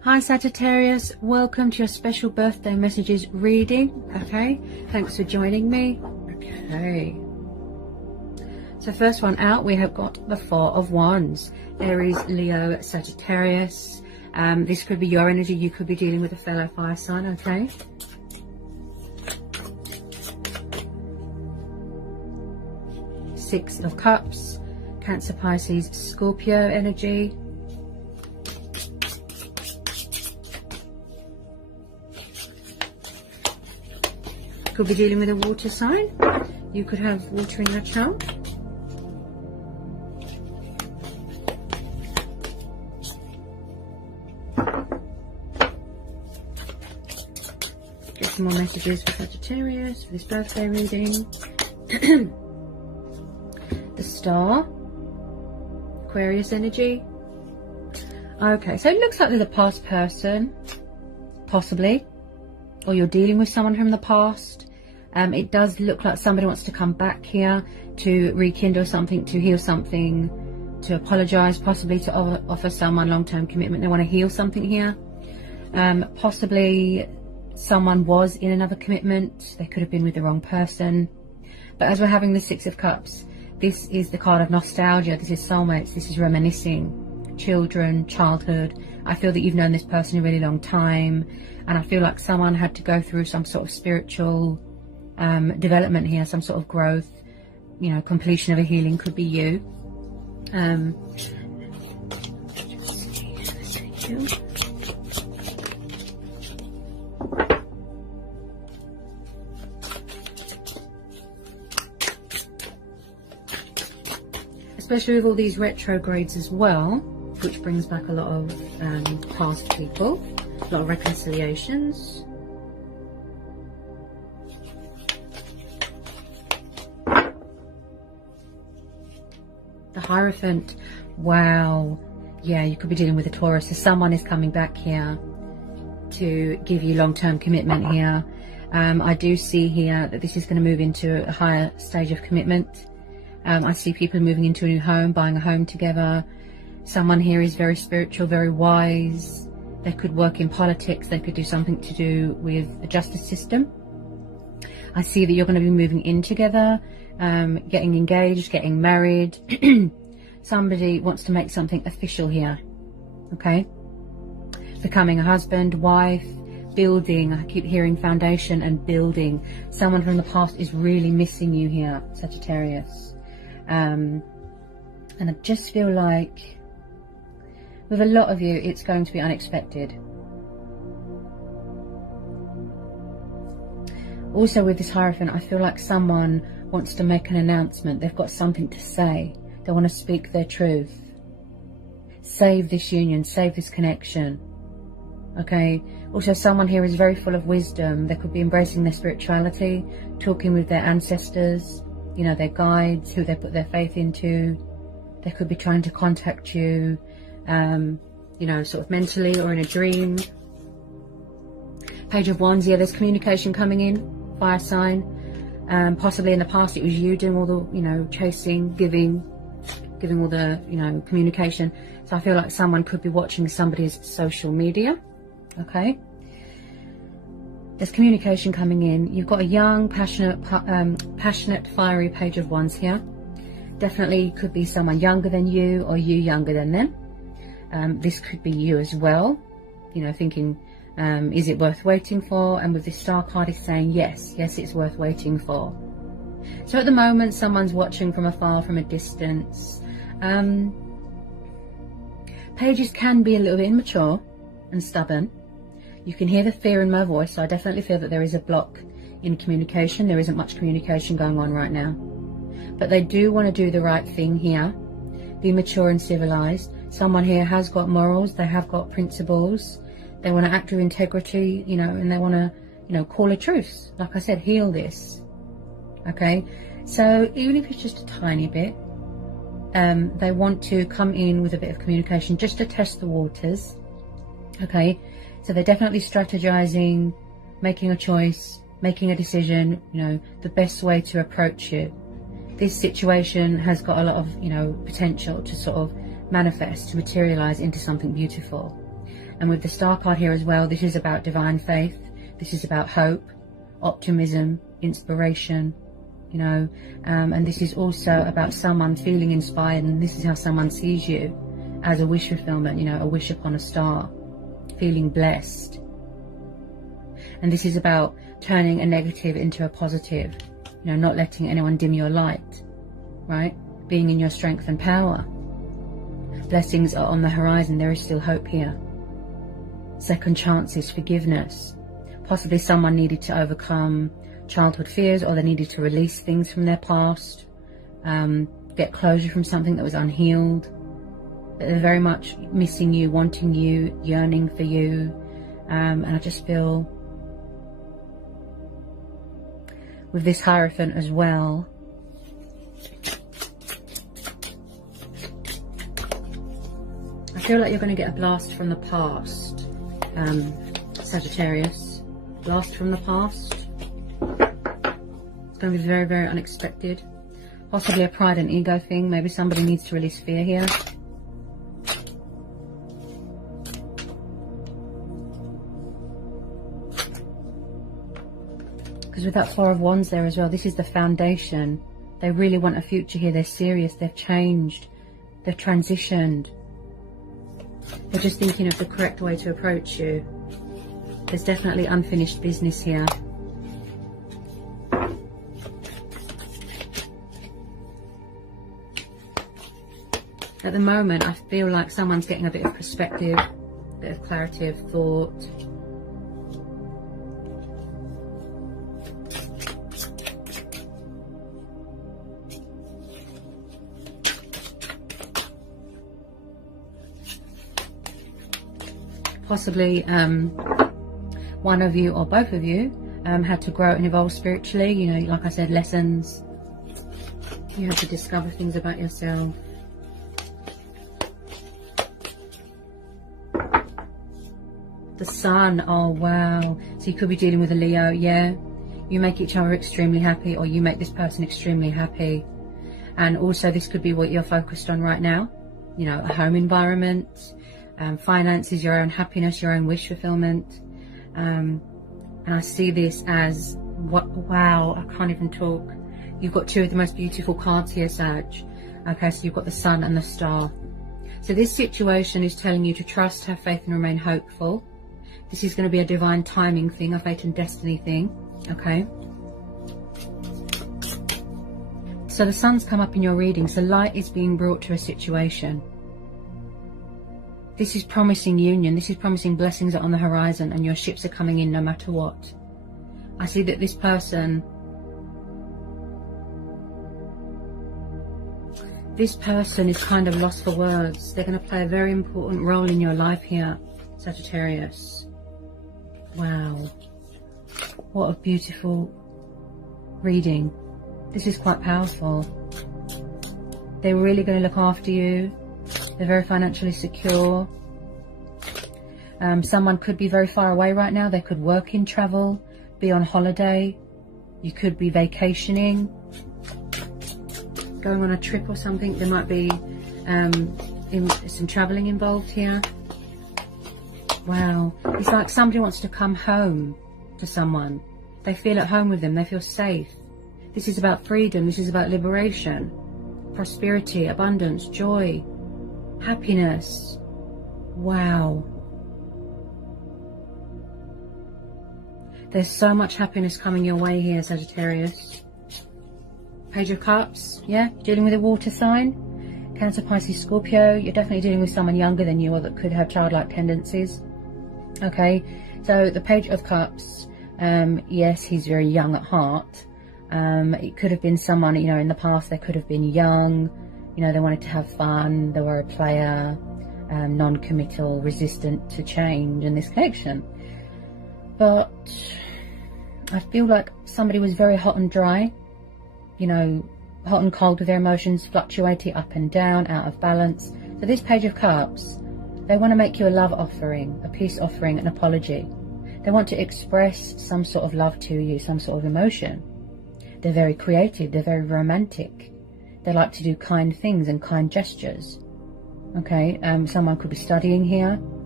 Hi Sagittarius, welcome to your special birthday messages reading. Okay, thanks for joining me. Okay, so first one out, we have got the Four of Wands. Aries, Leo, Sagittarius. This could be your energy. You could be dealing with a fellow fire sign. Okay, Six of Cups, Cancer, Pisces, Scorpio energy. Could be dealing with a water sign. You could have water in your chart. Get some more messages for Sagittarius for this birthday reading. The Star, Aquarius energy. Okay, so it looks like there's a past person, possibly, or you're dealing with someone from the past. It does look like somebody wants to come back here to rekindle something, to heal something, to apologize, possibly to offer someone long-term commitment. They want to heal something here. Possibly someone was in another commitment. They could have been with the wrong person. But as we're having the Six of Cups, this is the card of nostalgia. This is soulmates. This is reminiscing. Children, childhood. I feel that you've known this person a really long time. And I feel like someone had to go through some sort of spiritual development here, some sort of growth, you know, completion of a healing. Could be you. Especially with all these retrogrades as well, which brings back a lot of past people, a lot of reconciliations. The Hierophant. Wow. Yeah, you could be dealing with a Taurus. So someone is coming back here to give you long-term commitment here. I do see here that this is going to move into a higher stage of commitment. I see people moving into a new home, buying a home together. Someone here is very spiritual, very wise. They could work in politics. They could do something to do with the justice system. I see that you're going to be moving in together, getting engaged, getting married. Somebody wants to make something official here. Okay? Becoming a husband, wife, building. I keep hearing foundation and building. Someone from the past is really missing you here, Sagittarius. And I just feel like with a lot of you, it's going to be unexpected. Also with this Hierophant, I feel like someone wants to make an announcement. They've got something to say. They want to speak their truth. Save this union, save this connection. Okay. Also, someone here is very full of wisdom. They could be embracing their spirituality, talking with their ancestors, you know, their guides, who they put their faith into. They could be trying to contact you, you know, sort of mentally or in a dream. Page of Wands, yeah, there's communication coming in, fire sign. Possibly in the past it was you doing all the, you know, chasing, giving all the, you know, communication. So I feel like someone could be watching somebody's social media. Okay. There's communication coming in. You've got a young, passionate, fiery Page of Wands here. Definitely could be someone younger than you or you younger than them. This could be you as well. You know, thinking, is it worth waiting for? And with this Star card is saying yes, it's worth waiting for. So at the moment, someone's watching from afar, from a distance. Pages can be a little bit immature and stubborn. You can hear the fear in my voice, so I definitely feel that there is a block in communication. There isn't much communication going on right now. But they do want to do the right thing here. Be mature and civilized. Someone here has got morals. They have got principles. They want to act with integrity, you know, and they want to, you know, call a truce. Like I said, heal this. Okay? So even if it's just a tiny bit, they want to come in with a bit of communication just to test the waters. Okay? So they're definitely strategizing, making a choice, making a decision, you know, the best way to approach you. This situation has got a lot of, you know, potential to sort of manifest, to materialize into something beautiful. And with the star card here as well, this is about divine faith. This is about hope, optimism, inspiration, you know, and this is also about someone feeling inspired, and this is how someone sees you, as a wish fulfillment, you know, a wish upon a star, feeling blessed. And this is about turning a negative into a positive, you know, not letting anyone dim your light, right? Being in your strength and power. Blessings are on the horizon. There is still hope here. Second chances, forgiveness. Possibly someone needed to overcome childhood fears, or they needed to release things from their past, get closure from something that was unhealed. They're very much missing you, wanting you, yearning for you. And I just feel with this Hierophant as well, I feel like you're going to get a blast from the past, Sagittarius. Blast from the past. It's going to be very, very unexpected. Possibly a pride and ego thing. Maybe somebody needs to release fear here. Because with that Four of Wands there as well, this is the foundation. They really want a future here. They're serious. They've changed. They've transitioned. They're just thinking of the correct way to approach you. There's definitely unfinished business here. At the moment, I feel like someone's getting a bit of perspective, a bit of clarity of thought. Possibly one of you or both of you had to grow and evolve spiritually. You know, like I said, lessons. You have to discover things about yourself. The Sun, oh wow. So you could be dealing with a Leo, yeah. You make each other extremely happy, or you make this person extremely happy. And also this could be what you're focused on right now. You know, a home environment. Finances, your own happiness, your own wish fulfillment. And I see this as, wow, I can't even talk. You've got two of the most beautiful cards here, Sag. Okay, so you've got the Sun and the Star. So this situation is telling you to trust, have faith, and remain hopeful. This is going to be a divine timing thing, a fate and destiny thing. Okay. So the Sun's come up in your reading. So light is being brought to a situation. This is promising union. This is promising blessings are on the horizon, and your ships are coming in no matter what. I see that this person is kind of lost for words. They're going to play a very important role in your life here, Sagittarius. Wow. What a beautiful reading. This is quite powerful. They're really going to look after you. They're very financially secure. Someone could be very far away right now. They could work in travel, be on holiday. You could be vacationing, going on a trip or something. There might be some traveling involved here. Wow. It's like somebody wants to come home to someone. They feel at home with them. They feel safe. This is about freedom. This is about liberation, prosperity, abundance, joy, happiness. Wow. There's so much happiness coming your way here, Sagittarius. Page of Cups. Yeah, you're dealing with a water sign. Cancer, Pisces, Scorpio. You're definitely dealing with someone younger than you, or that could have childlike tendencies. Okay, so the Page of Cups. Yes, he's very young at heart. It could have been someone, you know, in the past they could have been young. You know, they wanted to have fun. They were a player, non-committal, resistant to change in this connection. But I feel like somebody was very hot and dry, you know, hot and cold with their emotions, fluctuating up and down, out of balance. So this Page of Cups, they want to make you a love offering, a peace offering, an apology. They want to express some sort of love to you, some sort of emotion. They're very creative, they're very romantic. They like to do kind things and kind gestures. Okay, someone could be studying here,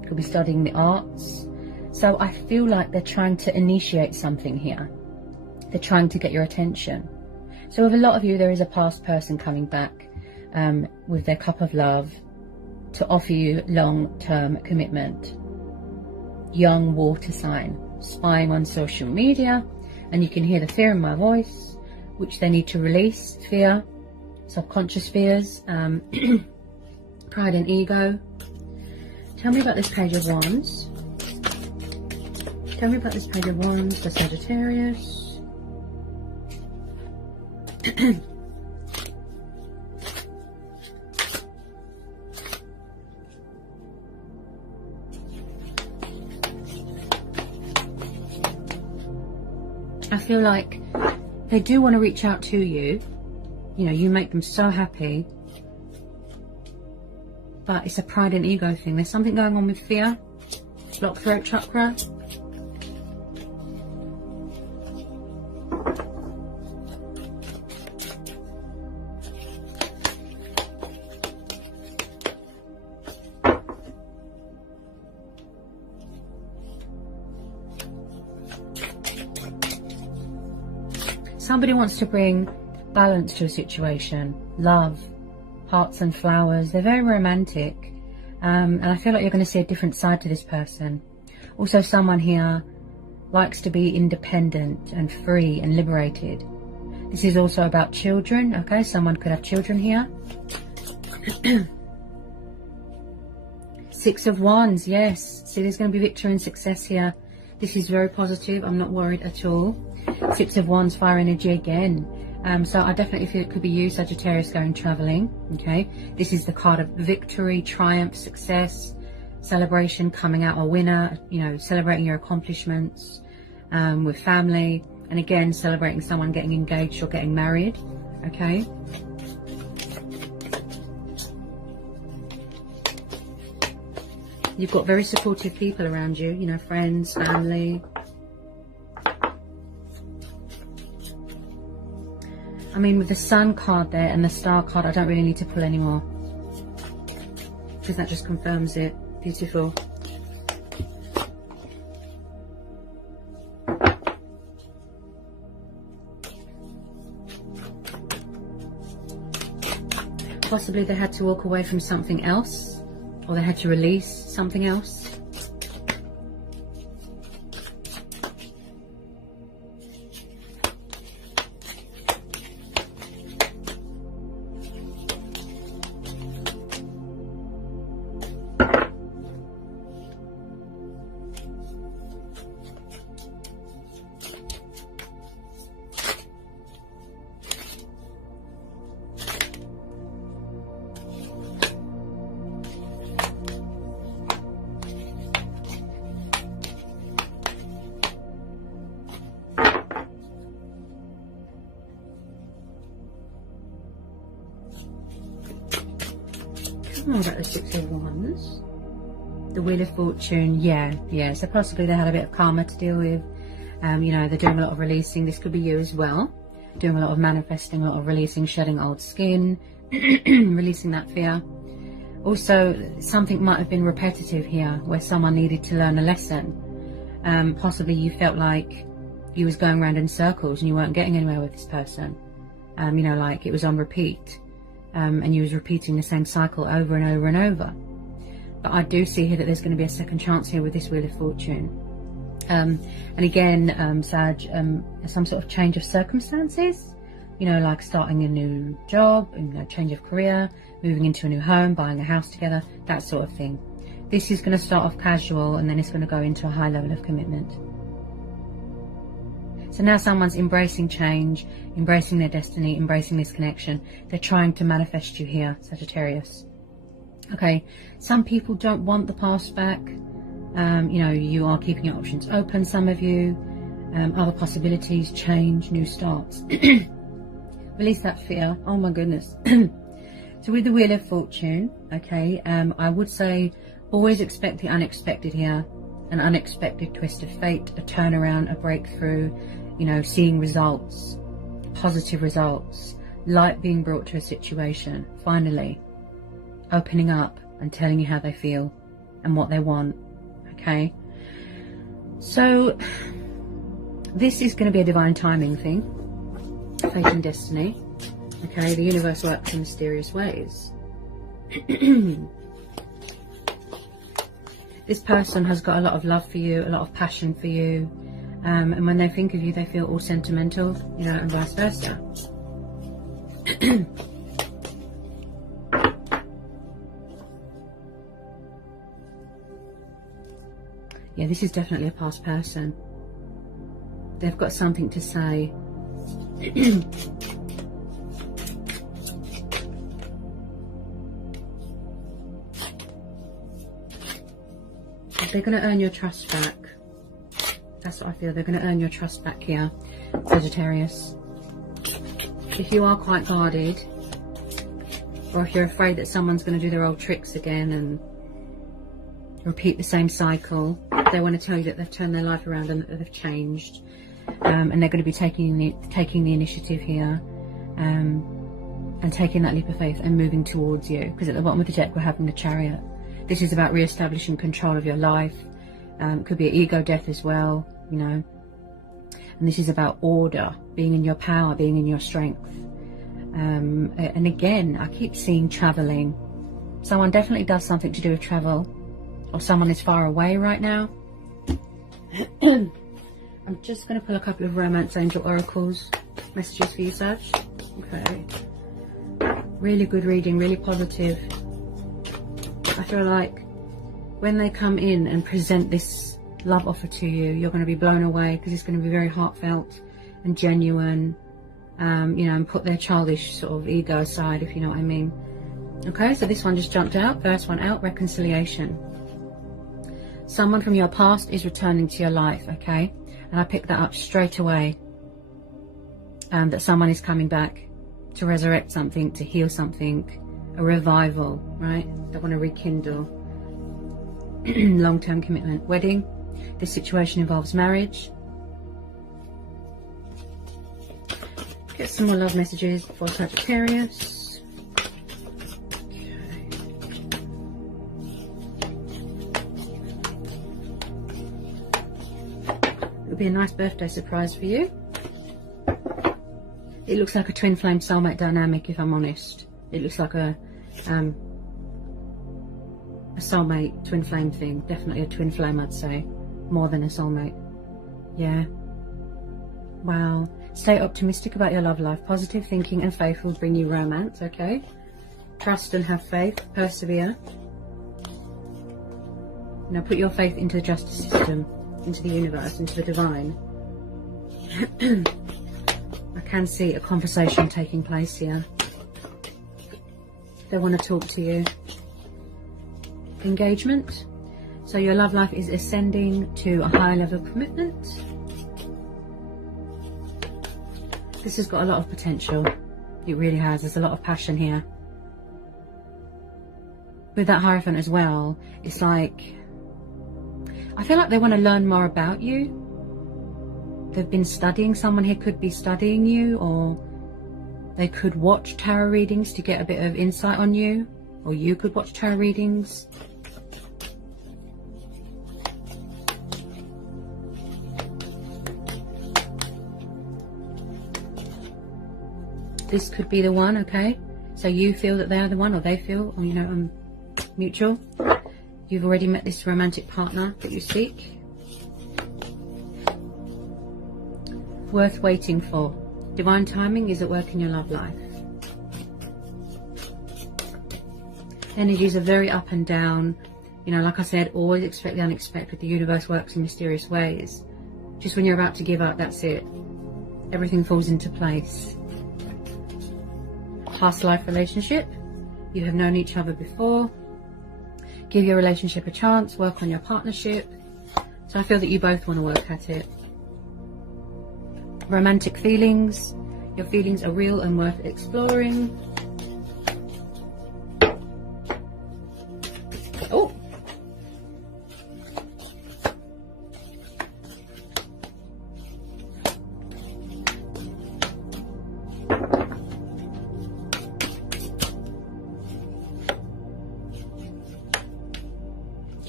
Could be studying the arts. So I feel like they're trying to initiate something here. They're trying to get your attention. So with a lot of you, there is a past person coming back with their cup of love to offer you long-term commitment. Young water sign, spying on social media, and you can hear the fear in my voice, which they need to release. Fear, subconscious fears, pride and ego. Tell me about this Page of Wands. Tell me about this Page of Wands for Sagittarius. I feel like they do want to reach out to you. You know, you make them so happy. But it's a pride and ego thing. There's something going on with fear. Blocked throat chakra. Somebody wants to bring balance to a situation, love, hearts and flowers. They're very romantic, and I feel like you're going to see a different side to this person. Also, someone here likes to be independent and free and liberated. This is also about children, okay? Someone could have children here. Six of Wands, yes. See, there's going to be victory and success here. This is very positive. I'm not worried at all. Six of Wands, fire energy again. So I definitely feel it could be you, Sagittarius, going traveling. Okay, this is the card of victory, triumph, success, celebration, coming out a winner. You know, celebrating your accomplishments with family, and again celebrating someone getting engaged or getting married. Okay. You've got very supportive people around you. You know, friends, family. I mean, with the Sun card there and the Star card, I don't really need to pull anymore, because that just confirms it. Beautiful. Possibly they had to walk away from something else, or they had to release something else. What about the Six of Wands? The Wheel of Fortune, yeah. So possibly they had a bit of karma to deal with. You know, they're doing a lot of releasing. This could be you as well. Doing a lot of manifesting, a lot of releasing, shedding old skin, releasing that fear. Also, something might have been repetitive here, where someone needed to learn a lesson. Possibly you felt like you was going around in circles and you weren't getting anywhere with this person. You know, like it was on repeat. And you was repeating the same cycle over and over and over. But I do see here that there's going to be a second chance here with this Wheel of Fortune. And again, Sag, some sort of change of circumstances, you know, like starting a new job, you know, change of career, moving into a new home, buying a house together, that sort of thing. This is going to start off casual, and then it's going to go into a high level of commitment. So now someone's embracing change, embracing their destiny, embracing this connection. They're trying to manifest you here, Sagittarius. Okay, some people don't want the past back. You know, you are keeping your options open, some of you. Other possibilities, change, new starts. Release that fear. Oh my goodness. So with the Wheel of Fortune, okay, I would say always expect the unexpected here. An unexpected twist of fate, a turnaround, a breakthrough, you know, seeing results, positive results, light being brought to a situation, finally, opening up and telling you how they feel, and what they want. Okay, so this is going to be a divine timing thing, fate and destiny. Okay, the universe works in mysterious ways. This person has got a lot of love for you, a lot of passion for you, and when they think of you, they feel all sentimental, you know, and vice versa. Yeah, this is definitely a past person. They've got something to say. They're going to earn your trust back. That's what I feel. They're going to earn your trust back here, Sagittarius. If you are quite guarded, or if you're afraid that someone's going to do their old tricks again and repeat the same cycle, they want to tell you that they've turned their life around and that they've changed, and they're going to be taking the initiative here, and taking that leap of faith and moving towards you. Because at the bottom of the deck we're having the Chariot. This is about re-establishing control of your life. It could be an ego death as well, you know. And this is about order, being in your power, being in your strength. And again, I keep seeing traveling. Someone definitely does something to do with travel, or someone is far away right now. I'm just going to pull a couple of romance angel oracles messages for you, Sag. Okay. Really good reading, really positive. I feel like when they come in and present this love offer to you, you're going to be blown away, because it's going to be very heartfelt and genuine, you know, and put their childish sort of ego aside, if you know what I mean. Okay, so this one just jumped out. First one out, reconciliation. Someone from your past is returning to your life, okay? And I picked that up straight away, that someone is coming back to resurrect something, to heal something, a revival, right? They want to rekindle. Long-term commitment. Wedding. This situation involves marriage. Get some more love messages for Sagittarius. Okay. It'll be a nice birthday surprise for you. It looks like a twin flame soulmate dynamic, if I'm honest. It looks like a soulmate twin flame thing. Definitely a twin flame, I'd say, more than a soulmate. Yeah. Wow. Stay optimistic about your love life. Positive thinking and faith will bring you romance. Okay, trust and have faith. Persevere. Now put your faith into the justice system, into the universe, into the divine. I can see a conversation taking place here. They want to talk to you. Engagement. So your love life is ascending to a higher level of commitment. This has got a lot of potential. It really has. There's a lot of passion here. With that Hierophant as well, it's like, I feel like they want to learn more about you. They've been studying. Someone here could be studying you, or they could watch tarot readings to get a bit of insight on you, or you could watch tarot readings. This could be the one, okay? So you feel that they're the one, or they feel, or, you know, mutual. You've already met this romantic partner that you seek. Worth waiting for. Divine timing is at work in your love life. Energies are very up and down. You know, like I said, always expect the unexpected. The universe works in mysterious ways. Just when you're about to give up, that's it. Everything falls into place. Past life relationship. You have known each other before. Give your relationship a chance. Work on your partnership. So I feel that you both want to work at it. Romantic feelings. Your feelings are real and worth exploring. Oh!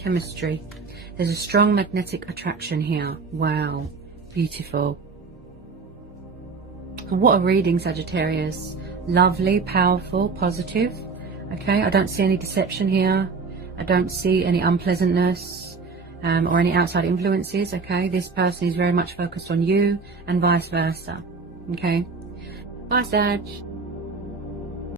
chemistry. There's a strong magnetic attraction here. Wow, beautiful. What a reading, Sagittarius. Lovely, powerful, positive. Okay, I don't see any deception here. I don't see any unpleasantness or any outside influences. Okay, this person is very much focused on you and vice versa. Okay, bye, Sag.